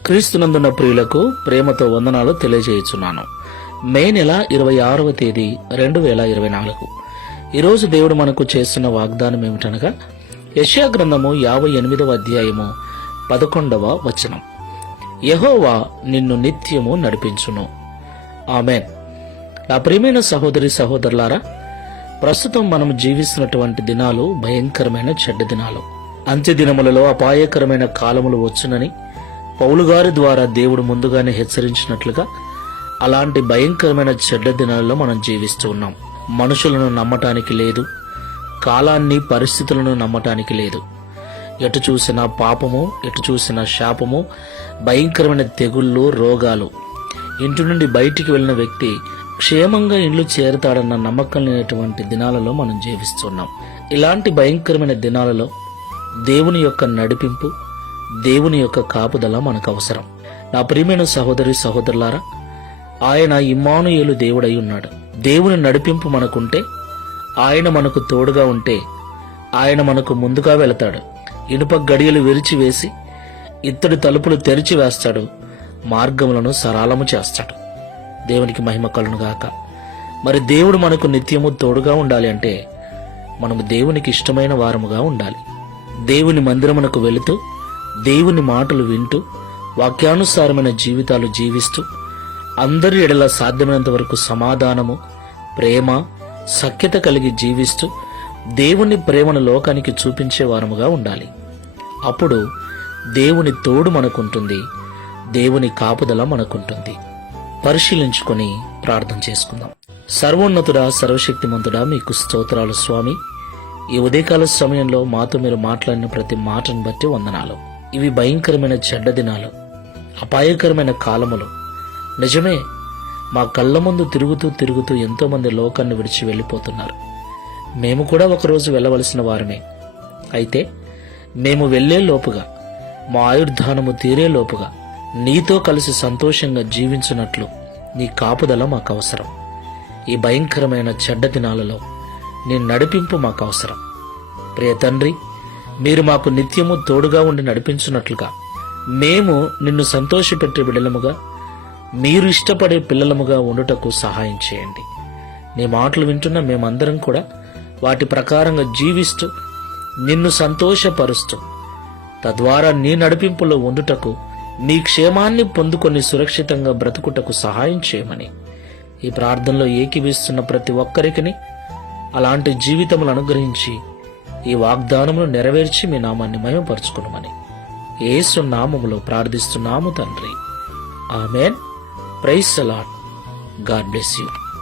క్రీస్తునందున్న ప్రియులకు ప్రేమతో వందనాలు తెలియజేయుచున్నాను. మే నెల 26వ తేదీ 2024. ఈరోజు దేవుడు మనకు చేస్తున్న వాగ్దానం ఏమిటనగా యెషయా గ్రంథము 58వ అధ్యాయము 11వ వచనం. యెహోవా నిన్ను నిత్యము నడిపించును. ఆమేన్. నా ప్రియమైన సహోదరి సహోదరులారా, ప్రస్తుతం మనం జీవిస్తున్నటువంటి దినాలు భయంకరమైన చెడ్డ దినాలు. అంత్య దినములలో అపాయకరమైన కాలములు వచ్చునని పౌలు గారి ద్వారా దేవుడు ముందుగానే హెచ్చరించినట్లుగా అలాంటి భయంకరమైన చెడ్డ దినాలలో మనం జీవిస్తూ ఉన్నాం. మనుషులను నమ్మటానికి లేదు, కాలాన్ని పరిస్థితులను నమ్మటానికి లేదు. ఎటు చూసినా పాపము, ఎటు చూసినా శాపము, భయంకరమైన తెగుళ్ళు, రోగాలు. ఇంటి నుండి బయటికి వెళ్ళిన వ్యక్తి క్షేమంగా ఇండ్లు చేరుతాడన్న నమ్మకం లేనటువంటి దినాలలో మనం జీవిస్తున్నాం. ఇలాంటి భయంకరమైన దినాలలో దేవుని యొక్క నడిపింపు, దేవుని యొక్క కాపుదల మనకు అవసరం. నా ప్రియమైన సహోదరి సహోదరులారా, ఆయన ఇమ్మానుయేలు దేవుడై ఉన్నాడు. దేవుని నడిపింపు మనకుంటే, ఆయన మనకు తోడుగా ఉంటే, ఆయన మనకు ముందుగా వెళతాడు. ఇనుప గడియలు విరిచివేసి ఇత్తడి తలుపులు తెరిచి వేస్తాడు, మార్గములను సరళము చేస్తాడు. దేవునికి మహిమ కలుగునుగాక. మరి దేవుడు మనకు నిత్యము తోడుగా ఉండాలి అంటే మనము దేవునికి ఇష్టమైన వారముగా ఉండాలి. దేవుని మందిరమునకు వెళుతూ, దేవుని మాటలు వింటూ, వాక్యానుసారమైన జీవితాలు జీవిస్తూ, అందరి ఎడల సాధ్యమైనంత వరకు సమాధానము, ప్రేమ, సఖ్యత కలిగి జీవిస్తూ దేవుని ప్రేమను లోకానికి చూపించే వారముగా ఉండాలి. అప్పుడు దేవుని తోడు మనకుంటుంది, దేవుని కాపుదల మనకుంటుంది. పరిశీలించుకొని ప్రార్థన చేసుకుందాం. సర్వోన్నతుడా, సర్వశక్తిమంతుడా, మీకు స్తోత్రాలు స్వామి. ఈ ఉదయకాల సమయంలో మాతో మీరు మాట్లాడిన ప్రతి మాటను బట్టి వందనాలు. ఇవి భయంకరమైన చెడ్డ దినాలు, అపాయకరమైన కాలములు. నిజమే, మా కళ్ళ ముందు తిరుగుతూ ఎంతో మంది లోకాన్ని విడిచి వెళ్ళిపోతున్నారు. మేము కూడా ఒకరోజు వెళ్ళవలసిన వారమే. అయితే మేము వెళ్లే లోపుగా, మా ఆయుర్ధానము తీరే లోపుగా నీతో కలిసి సంతోషంగా జీవించున్నట్లు నీ కాపుదల మాకు అవసరం. ఈ భయంకరమైన చెడ్డ దినాలలో నీ నడిపింపు మాకు అవసరం. ప్రియ తండ్రి, మీరు మాకు నిత్యము తోడుగా ఉండి నడిపించున్నట్లుగా మేము నిన్ను సంతోషపెట్టే బిడ్డలముగా, మీరు ఇష్టపడే పిల్లలముగా ఉండుటకు సహాయం చేయండి. నీ మాటలు వింటున్న మేమందరం కూడా వాటి ప్రకారంగా జీవిస్తూ నిన్ను సంతోషపరుస్తూ, తద్వారా నీ నడిపింపులో ఉండుటకు, నీ క్షేమాన్ని పొందుకొని సురక్షితంగా బ్రతుకుటకు సహాయం చేయమని ఈ ప్రార్థనలో ఏకీవిస్తున్న ప్రతి ఒక్కరికి అలాంటి జీవితములు అనుగ్రహించి ఈ వాగ్దానమును నెరవేర్చి మీ నామాన్ని మహిమపరచుకునమని యేసు నామములో ప్రార్థిస్తున్నాము తండ్రి. ఆమేన్. Praise the lord. God bless you.